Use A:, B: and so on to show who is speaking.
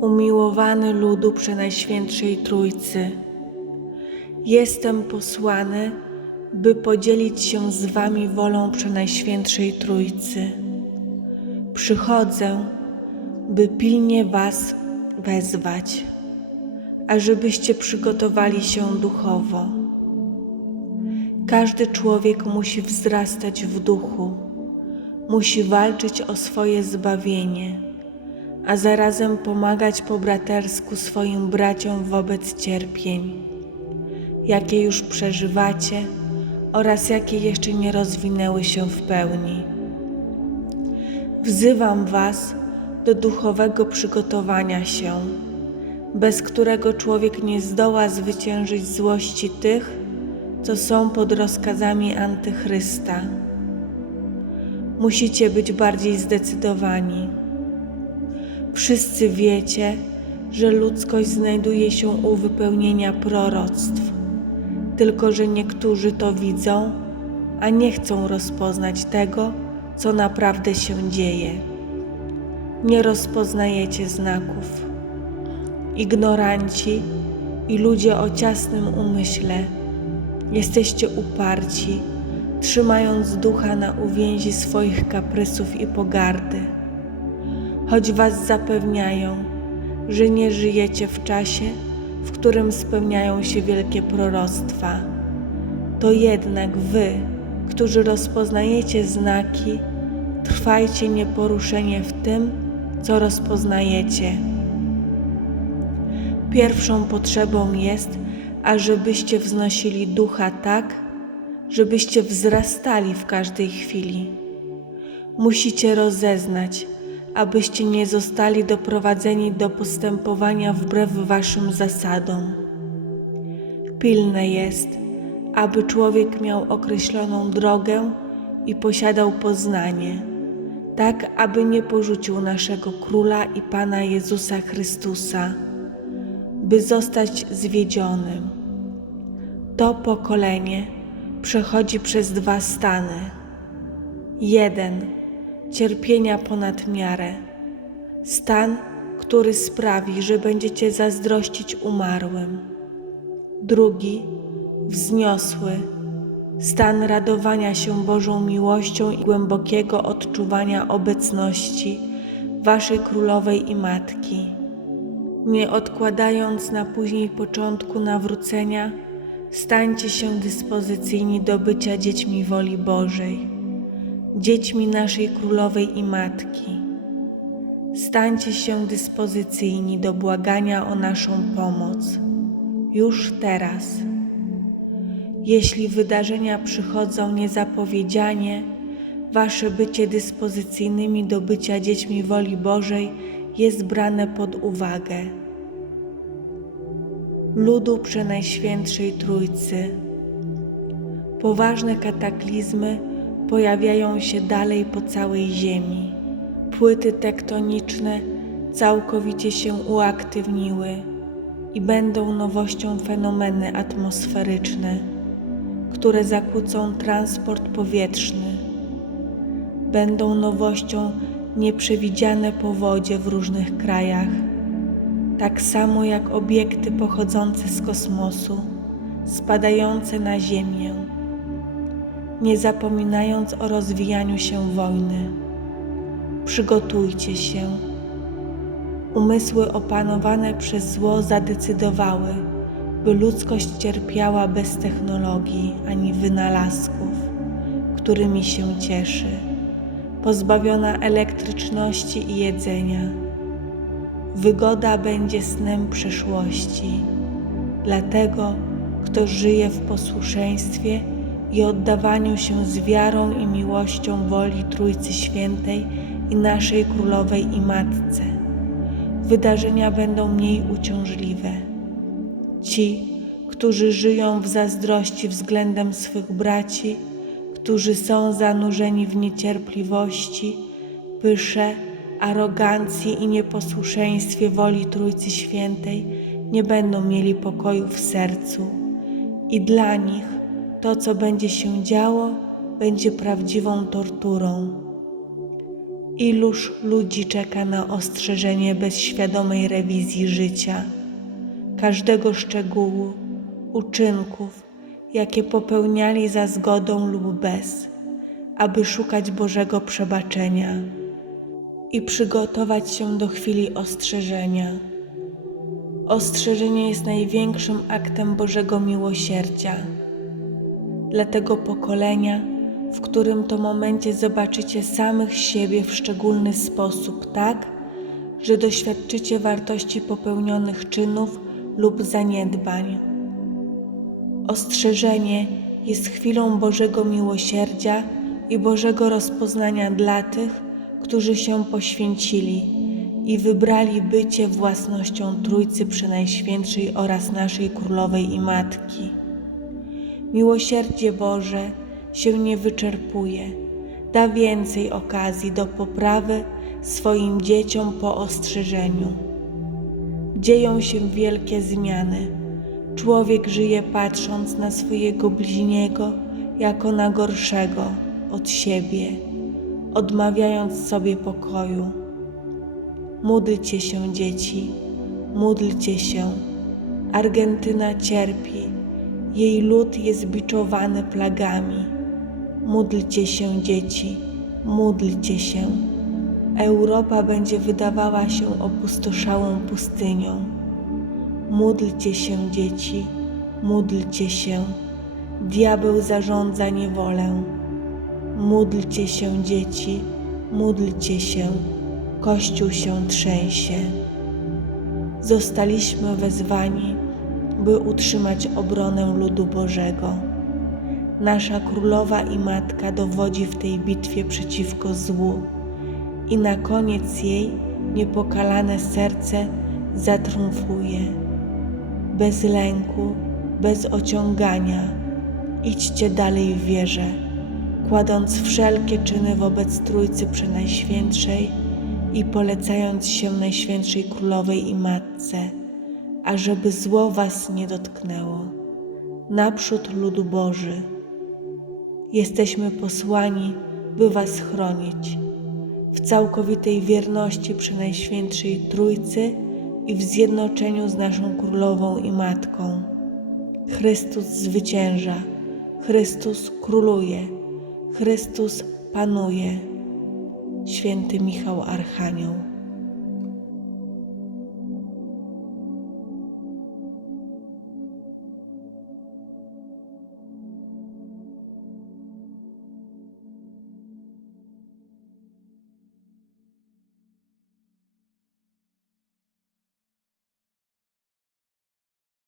A: umiłowany ludu Przenajświętszej Trójcy. Jestem posłany, by podzielić się z Wami wolą Przenajświętszej Trójcy. Przychodzę, by pilnie Was wezwać, ażebyście przygotowali się duchowo. Każdy człowiek musi wzrastać w duchu, musi walczyć o swoje zbawienie, a zarazem pomagać po bratersku swoim braciom wobec cierpień, jakie już przeżywacie oraz jakie jeszcze nie rozwinęły się w pełni. Wzywam Was do duchowego przygotowania się, bez którego człowiek nie zdoła zwyciężyć złości tych, co są pod rozkazami Antychrysta. Musicie być bardziej zdecydowani. Wszyscy wiecie, że ludzkość znajduje się u wypełnienia proroctw, tylko że niektórzy to widzą, a nie chcą rozpoznać tego, co naprawdę się dzieje. Nie rozpoznajecie znaków. Ignoranci i ludzie o ciasnym umyśle, jesteście uparci, trzymając ducha na uwięzi swoich kaprysów i pogardy. Choć was zapewniają, że nie żyjecie w czasie, w którym spełniają się wielkie proroctwa, to jednak wy, którzy rozpoznajecie znaki, trwajcie nieporuszenie w tym, co rozpoznajecie. Pierwszą potrzebą jest, ażebyście wznosili ducha tak, żebyście wzrastali w każdej chwili. Musicie rozeznać, abyście nie zostali doprowadzeni do postępowania wbrew waszym zasadom. Pilne jest, aby człowiek miał określoną drogę i posiadał poznanie, tak aby nie porzucił naszego Króla i Pana Jezusa Chrystusa, by zostać zwiedzionym. To pokolenie przechodzi przez dwa stany. Jeden cierpienia ponad miarę, stan, który sprawi, że będziecie zazdrościć umarłym. Drugi wzniosły, stan radowania się Bożą miłością i głębokiego odczuwania obecności Waszej Królowej i Matki. Nie odkładając na później początku nawrócenia, stańcie się dyspozycyjni do bycia dziećmi woli Bożej, dziećmi naszej Królowej i Matki. Stańcie się dyspozycyjni do błagania o naszą pomoc, już teraz. Jeśli wydarzenia przychodzą niezapowiedzianie, Wasze bycie dyspozycyjnymi do bycia dziećmi woli Bożej jest brane pod uwagę. Ludu Przenajświętszej Trójcy. Poważne kataklizmy pojawiają się dalej po całej Ziemi. Płyty tektoniczne całkowicie się uaktywniły i będą nowością fenomeny atmosferyczne, które zakłócą transport powietrzny. Będą nowością nieprzewidziane powodzie w różnych krajach, tak samo jak obiekty pochodzące z kosmosu, spadające na Ziemię, nie zapominając o rozwijaniu się wojny. Przygotujcie się. Umysły opanowane przez zło zadecydowały, by ludzkość cierpiała bez technologii ani wynalazków, którymi się cieszy pozbawiona elektryczności i jedzenia. Wygoda będzie snem przeszłości. Dlatego, kto żyje w posłuszeństwie i oddawaniu się z wiarą i miłością woli Trójcy Świętej i naszej Królowej i Matce, wydarzenia będą mniej uciążliwe. Ci, którzy żyją w zazdrości względem swych braci, którzy są zanurzeni w niecierpliwości, pysze, arogancji i nieposłuszeństwie woli Trójcy Świętej, nie będą mieli pokoju w sercu. I dla nich to, co będzie się działo, będzie prawdziwą torturą. Iluż ludzi czeka na ostrzeżenie bez świadomej rewizji życia, każdego szczegółu, uczynków, jakie popełniali za zgodą lub bez, aby szukać Bożego przebaczenia i przygotować się do chwili ostrzeżenia. Ostrzeżenie jest największym aktem Bożego miłosierdzia. Dla tego pokolenia, w którym to momencie zobaczycie samych siebie w szczególny sposób, tak, że doświadczycie wartości popełnionych czynów lub zaniedbań. Ostrzeżenie jest chwilą Bożego miłosierdzia i Bożego rozpoznania dla tych, którzy się poświęcili i wybrali bycie własnością Trójcy Przenajświętszej oraz naszej Królowej i Matki. Miłosierdzie Boże się nie wyczerpuje, da więcej okazji do poprawy swoim dzieciom po ostrzeżeniu. Dzieją się wielkie zmiany. Człowiek żyje patrząc na swojego bliźniego jako na gorszego od siebie, odmawiając sobie pokoju. Módlcie się, dzieci, módlcie się. Argentyna cierpi, jej lud jest biczowany plagami. Módlcie się, dzieci, módlcie się. Europa będzie wydawała się opustoszałą pustynią. Módlcie się, dzieci, módlcie się. Diabeł zarządza niewolę. Módlcie się, dzieci, módlcie się. Kościół się trzęsie. Zostaliśmy wezwani, by utrzymać obronę ludu Bożego. Nasza królowa i matka dowodzi w tej bitwie przeciwko złu, i na koniec jej niepokalane serce zatrumfuje. Bez lęku, bez ociągania, idźcie dalej w wierze, kładąc wszelkie czyny wobec Trójcy Przenajświętszej i polecając się Najświętszej Królowej i Matce, ażeby zło was nie dotknęło. Naprzód ludu Boży. Jesteśmy posłani, by was chronić w całkowitej wierności przy Najświętszej Trójcy i w zjednoczeniu z naszą Królową i Matką. Chrystus zwycięża, Chrystus króluje, Chrystus panuje. Święty Michał Archanioł.